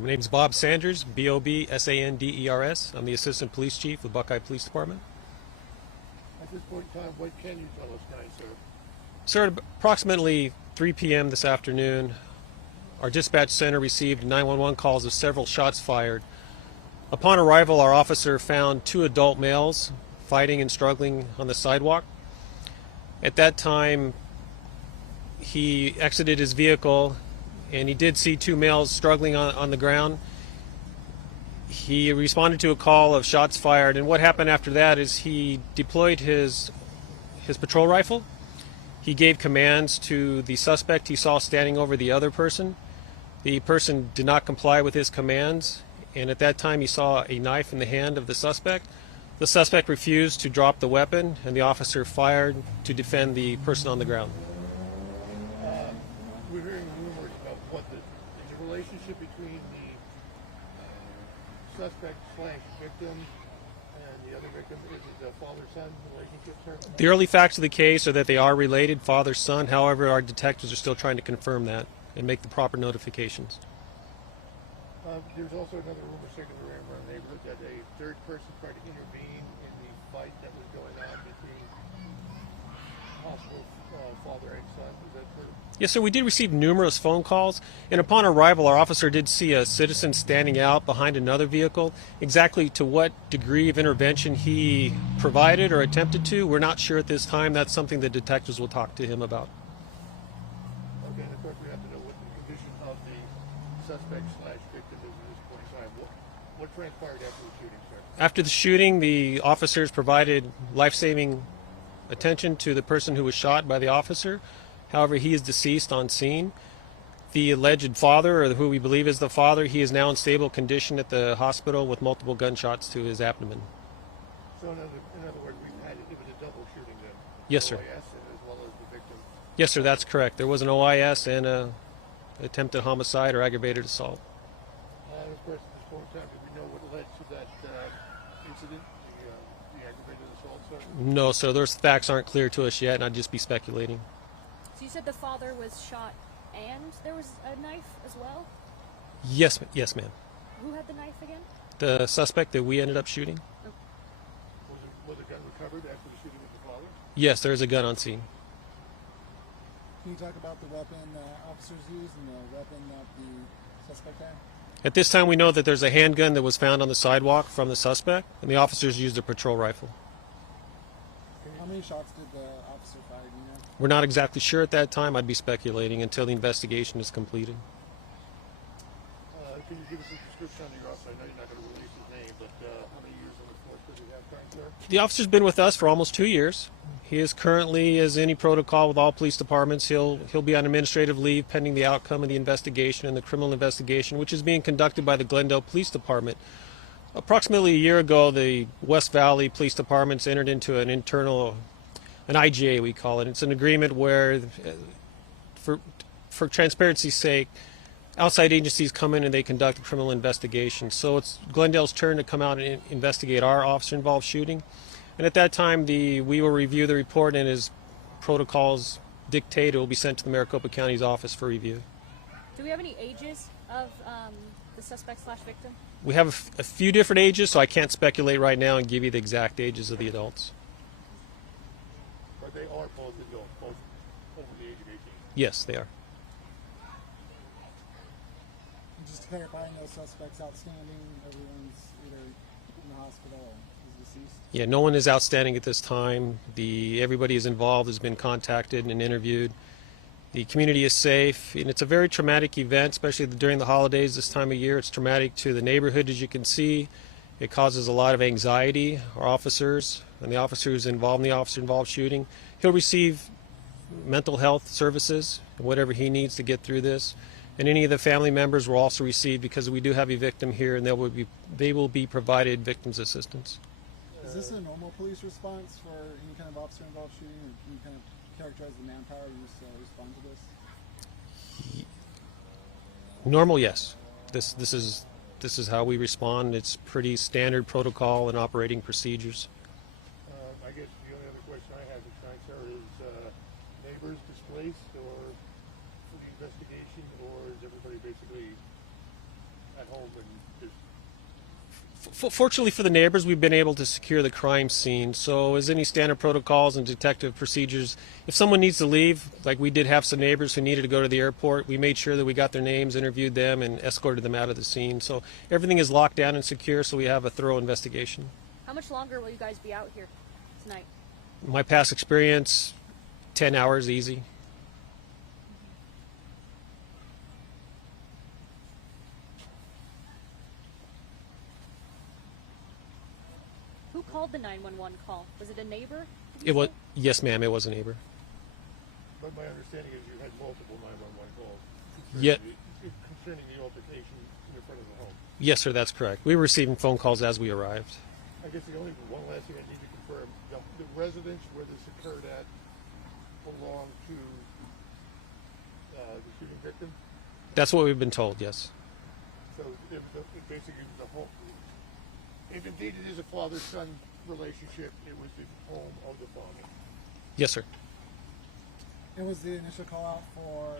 My name is Bob Sanders, B-O-B-S-A-N-D-E-R-S. I'm the Assistant Police Chief with Buckeye Police Department. At this point in time, what can you tell us, kind sir? Sir, at approximately 3 p.m. this afternoon, our dispatch center received 911 calls of several shots fired. Upon arrival, our officer found two adult males fighting and struggling on the sidewalk. At that time, he exited his vehicle and he did see two males struggling on the ground. He responded to a call of shots fired, and what happened after that is he deployed his patrol rifle. He gave commands to the suspect he saw standing over the other person. The person did not comply with his commands, and at that time he saw a knife in the hand of the suspect. The suspect refused to drop the weapon, and the officer fired to defend the person on the ground. We're hearing rumors about what is the relationship between the suspect / victim and the other victim. Is it a father-son relationship, sir? The early facts of the case are that they are related, father-son. However, our detectives are still trying to confirm that and make the proper notifications. There's also another rumor circulating around the neighborhood that a third person tried to intervene in the fight that was going on between possible father and son. Is that true? Yes, sir. We did receive numerous phone calls, and upon arrival, our officer did see a citizen standing out behind another vehicle. Exactly to what degree of intervention he provided or attempted to, we're not sure at this time. That's something the detectives will talk to him about. Okay, and of course we have to know what the condition of the suspect / victim is at this point in time. What transpired after the shooting, sir? After the shooting, the officers provided life-saving attention to the person who was shot by the officer. However, he is deceased on scene. The alleged father, or who we believe is the father, he is now in stable condition at the hospital with multiple gunshots to his abdomen. So in other words, it was a double shooting then? Yes, sir. OIS as well as the victim? Yes, sir, that's correct. There was an OIS and an attempted homicide or aggravated assault. And of course, at this point in time, do we know what led to that incident, the aggravated assault, sir? No, sir, those facts aren't clear to us yet, and I'd just be speculating. So you said the father was shot and there was a knife as well? Yes, ma'am. Who had the knife again? The suspect that we ended up shooting? Was a gun recovered after the shooting with the father? Yes, there is a gun on scene. Can you talk about the weapon officers used and the weapon that the suspect had? At this time, we know that there's a handgun that was found on the sidewalk from the suspect, and the officers used a patrol rifle. How many shots did the officer fire, do you know? We're not exactly sure at that time. I'd be speculating until the investigation is completed. Can you give us a description on your officer? I know you're not going to release his name, but how many years on the force does he have, kind sir? The officer's been with us for almost 2 years. He is currently, as any protocol with all police departments, he'll be on administrative leave pending the outcome of the investigation and the criminal investigation, which is being conducted by the Glendale Police Department. Approximately a year ago, the West Valley Police Departments entered into an IGA, we call it. It's an agreement where, for transparency's sake, outside agencies come in and they conduct a criminal investigation. So it's Glendale's turn to come out and investigate our officer-involved shooting. And at that time, we will review the report, and as protocols dictate, it will be sent to the Maricopa County's office for review. Do we have any ages of the suspect / victim? We have a few different ages, so I can't speculate right now and give you the exact ages of the adults. But they are both adults, both over the age of 18? Yes, they are. Just clarifying, those suspects outstanding, everyone's either in the hospital or is deceased? Yeah, no one is outstanding at this time. Everybody is involved has been contacted and interviewed. The community is safe, and it's a very traumatic event, especially during the holidays this time of year. It's traumatic to the neighborhood, as you can see. It causes a lot of anxiety. Our officers and the officer who's involved in the officer-involved shooting, he'll receive mental health services, whatever he needs to get through this. And any of the family members will also receive, because we do have a victim here, and they will be provided victims assistance. Is this a normal police response for any kind of officer-involved shooting, or can you kind of characterize the manpower used to respond to this? Normal, yes. This is how we respond. It's pretty standard protocol and operating procedures. I guess the only other question I have, kind sir, is neighbors displaced or for the investigation, or is everybody basically at home and just Fortunately for the neighbors, we've been able to secure the crime scene. So, as any standard protocols and detective procedures, if someone needs to leave, like we did have some neighbors who needed to go to the airport, we made sure that we got their names, interviewed them, and escorted them out of the scene. So, everything is locked down and secure, so we have a thorough investigation. How much longer will you guys be out here tonight? My past experience, 10 hours easy. Who called the 911 call? Was it a neighbor? did you It was, say? yes, ma'am, it was a neighbor. But my understanding is you had multiple 911 calls Yeah. concerning the altercation in front of the home. Yes, sir, that's correct. We were receiving phone calls as we arrived. I guess the only one last thing I need to confirm, the residence where this occurred at belonged to the shooting victim? That's what we've been told, yes. So it basically was a home. If indeed it is a father-son relationship, it was the home of the father. Yes, sir. And was the initial call out for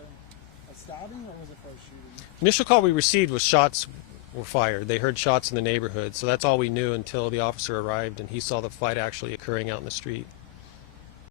a stabbing or was it for a shooting? Initial call we received was shots were fired. They heard shots in the neighborhood, so that's all we knew until the officer arrived and he saw the fight actually occurring out in the street.